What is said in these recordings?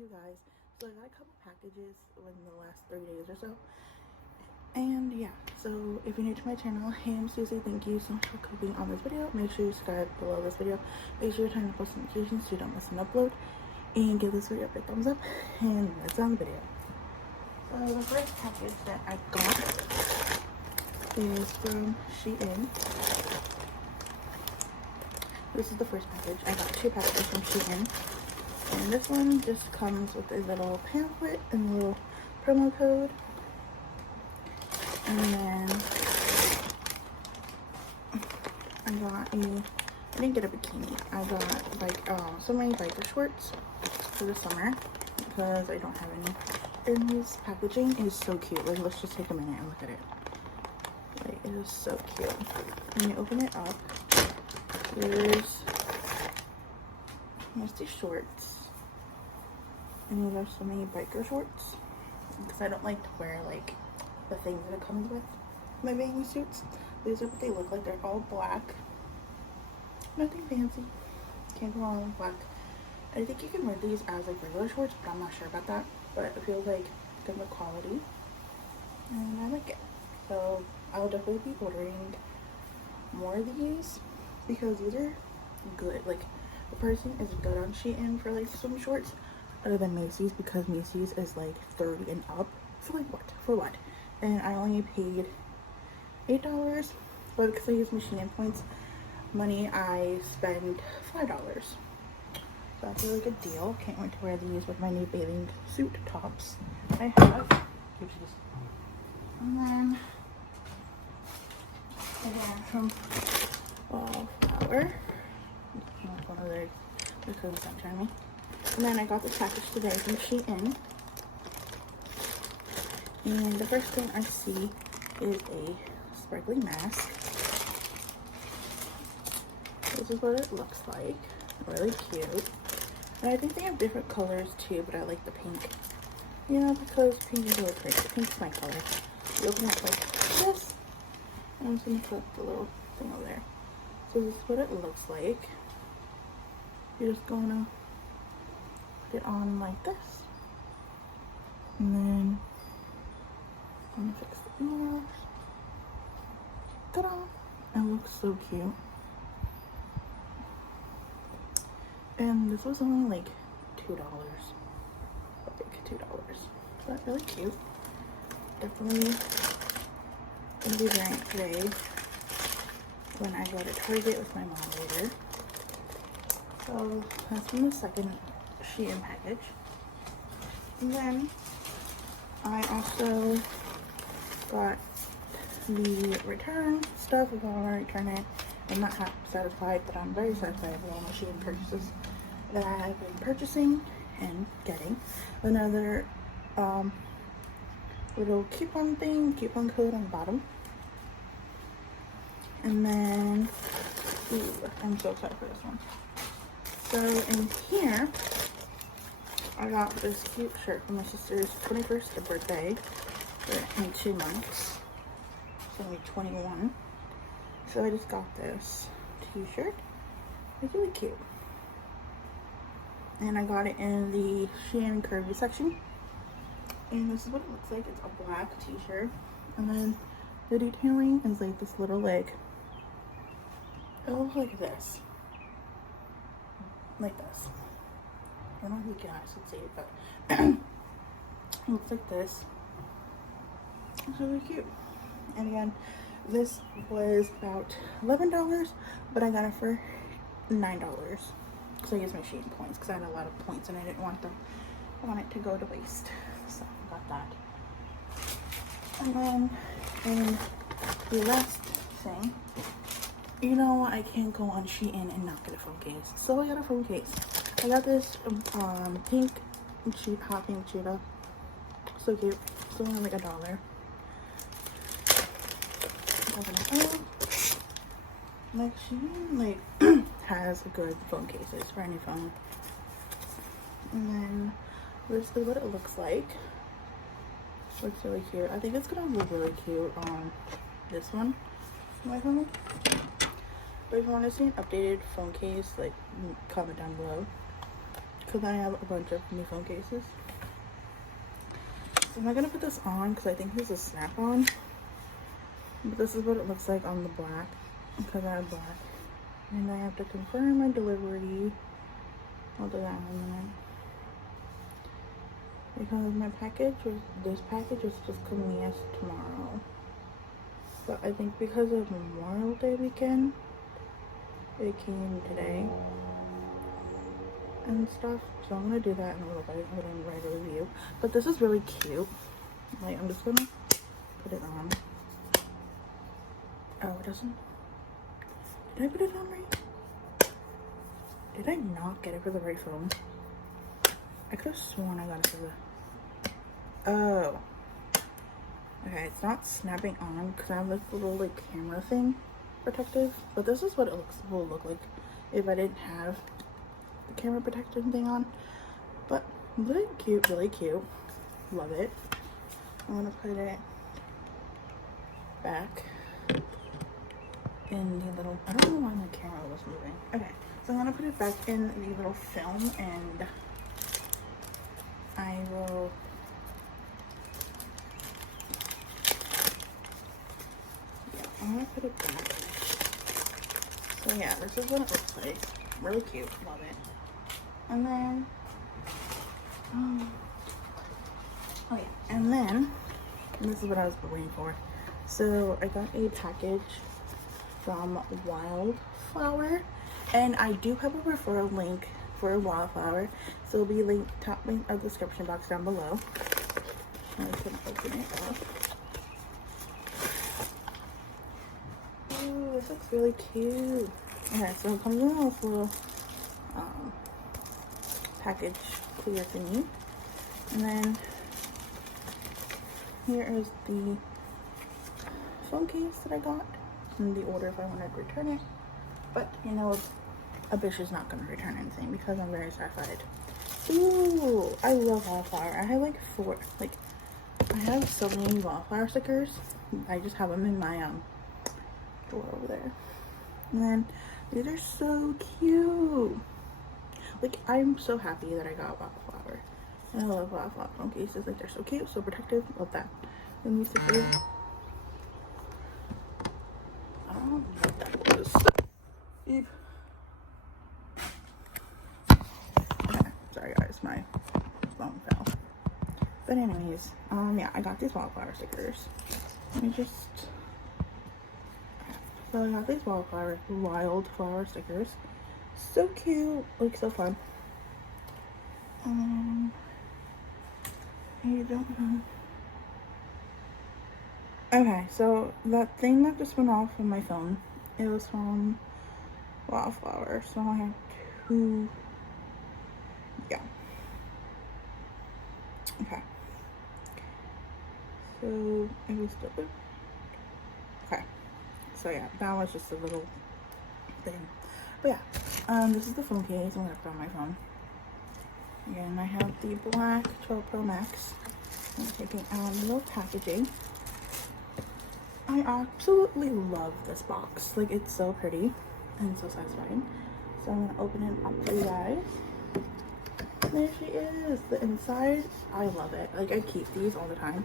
you guys. So I got a couple packages in the last 3 days or so. And yeah, so if you're new to my channel, hey, I'm Susie. Thank you so much for clicking on this video. Make sure you subscribe below this video. Make sure you turn on post notifications so you don't miss an upload. And give this video a big thumbs up. And let's on the video. So the first package that I got is from SHEIN. This is the first package. I got 2 packages from SHEIN. And this one just comes with a little pamphlet and a little promo code. And then I didn't get a bikini. I got like so many biker shorts for the summer because I don't have any. And this packaging is so cute. Like, let's just take a minute and look at it. Like, it is so cute. When you open it up, there's these shorts. And these are so many biker shorts because I don't like to wear like the things that it comes with my bathing suits. These are what they look like. They're all black. Nothing fancy. Can't go wrong with black. I think you can wear these as like regular shorts, but I'm not sure about that. But it feels like good with quality. And I like it. So I'll definitely be ordering more of these because these are good. Like, the person is good on SHEIN for like swim shorts other than Macy's because Macy's is like 30 and up. For like what? For what? And I only paid $8, but because I use my SHEIN points money, I spend $5. So that's a really good deal. Can't wait to wear these with my new bathing suit tops I have. And then again from WildFlower. One of their codes don't turn me. And then I got this package today from SHEIN. And the first thing I see is a sparkly mask. This is what it looks like. Really cute. And I think they have different colors too, but I like the pink. You know, because pink is really pretty. Pink's my color. You open it like this. And I'm just going to put the little thing over there. So this is what it looks like. You're just going to put it on like this. And then I'm going to fix the ears. Ta-da! It looks so cute. And this was only like $2. I think $2. So that's really cute. Definitely gonna be wearing it today when I go to Target with my mom later. So that's from the second SHEIN package. And then I also got the return stuff. If I want to return it, I'm not satisfied, but I'm very satisfied with all my SHEIN purchases that I have been purchasing and getting. Another little coupon code on the bottom. And then, ooh, I'm so excited for this one. So in here, I got this cute shirt for my sister's 21st birthday in 2 months. She's gonna be 21. So I just got this t-shirt. It's really cute. And I got it in the SHEIN curvy section. And this is what it looks like. It's a black t-shirt. And then the detailing is like this little like, it looks like this. Like this. I don't know if you can actually see it, but it looks like this. It's really cute. And again, this was about $11, but I got it for $9 because I used my SHEIN points because I had a lot of points and I didn't want them. I want it to go to waste, so I got that. And then in the last thing, you know, I can't go on SHEIN and not get a phone case, so I got a phone case. I got this pink hot pink cheetah. So cute. It's only like $1. Open it up. Like, SHEIN like has good phone cases for any phone. And then this is what it looks like. Looks really cute. I think it's gonna look really cute on this one, my phone. But if you want to see an updated phone case, like, comment down below. because I have a bunch of new phone cases. So I'm not gonna put this on because I think this is snap-on. But this is what it looks like on the black because I have black. And I have to confirm my delivery. I'll do that in a minute. Because my package was, this package was just coming as tomorrow. But I think because of Memorial Day weekend, it came today and stuff. So I'm gonna do that in a little bit. I'm gonna write a review. But this is really cute. Like, I'm just gonna put it on. Oh, it doesn't. Did I put it on right? Did I not get it for the right phone? I could have sworn I got it for the... Oh. Okay, it's not snapping on because I have this little like camera thing protective. But this is what it will look like if I didn't have the camera protection thing on. But really cute, really cute. Love it. I'm gonna put it back in the little, I don't know why my camera was moving. Okay, so I'm gonna put it back in the little film and I will, yeah, I'm gonna put it back. So yeah, this is what it looks like. Really cute, love it. And then, oh yeah, and then, this is what I was waiting for. So I got a package from WildFlower, and I do have a referral link for WildFlower, so it'll be linked top link of the description box down below. I'm just gonna open it up. Ooh, this looks really cute. Okay, so it comes in this little package clear thingy, and then here is the phone case that I got in the order if I wanted to return it. But you know, a bitch is not going to return anything because I'm very satisfied. Ooh, I love wildflower. I have like I have so many wildflower stickers. I just have them in my drawer over there. And then these are so cute. Like, I'm so happy that I got wildflower. And I love wildflower phone cases. Like, they're so cute, so protective. Love that. And these stickers, I don't know what that was. Beep. Okay, sorry guys, my phone fell. But anyways, yeah, I got these wildflower stickers. Let me just, okay. So I got these wildflower stickers. So cute, like so fun. I don't know. Okay, so that thing that just went off on my phone, it was from WildFlower, so I have two, yeah. Okay. So, it was still, okay. So yeah, that was just a little thing. But yeah, this is the phone case. I'm gonna put on my phone. Again, I have the black 12 Pro Max. I'm taking out a little packaging. I absolutely love this box. Like, it's so pretty and so satisfying. So I'm gonna open it up for you guys. There she is. The inside, I love it. Like, I keep these all the time.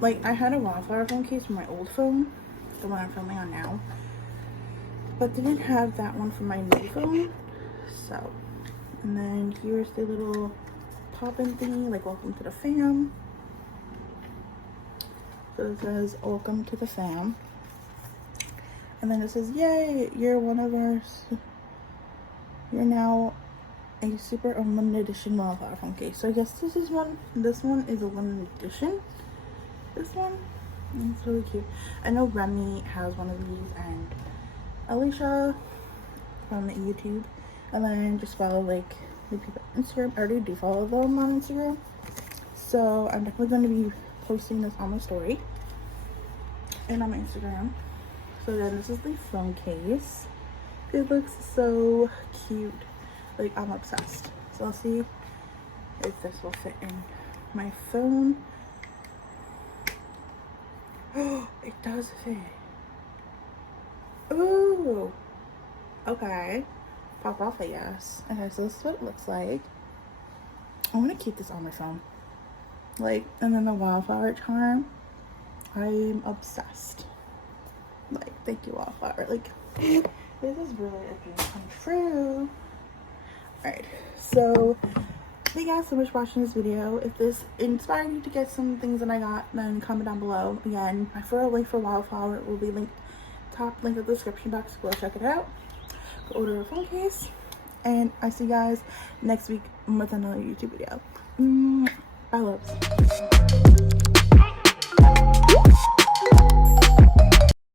Like, I had a wildflower phone case for my old phone, the one I'm filming on now, but didn't have that one for my new phone. So, and then here's the little pop-in thingy, like, welcome to the fam. So it says, welcome to the fam. And then it says, yay, you're one of our, you're now a super limited edition wildflower phone case. So I guess this is one, this one is a limited edition. This one, it's really cute. I know Remy has one of these, and Alicia from the YouTube. And then just follow like the people on Instagram. I already do follow them on Instagram. So I'm definitely going to be posting this on my story and on my Instagram. So then this is the phone case. It looks so cute. Like, I'm obsessed. So I'll see if this will fit in my phone. Oh, it does fit. Ooh. Okay. Pop off, I guess. Okay, so this is what it looks like. I want to keep this on my phone. Like, and then the wildflower charm, I am obsessed. Like, thank you, wildflower. Like, this is really a dream come true. Alright, so thank you guys so much for watching this video. If this inspired you to get some things that I got, then comment down below. Again, my referral link for wildflower will be linked, top link in the description box. Go check it out. Go order a phone case. And I see you guys next week with another YouTube video. Bye, loves.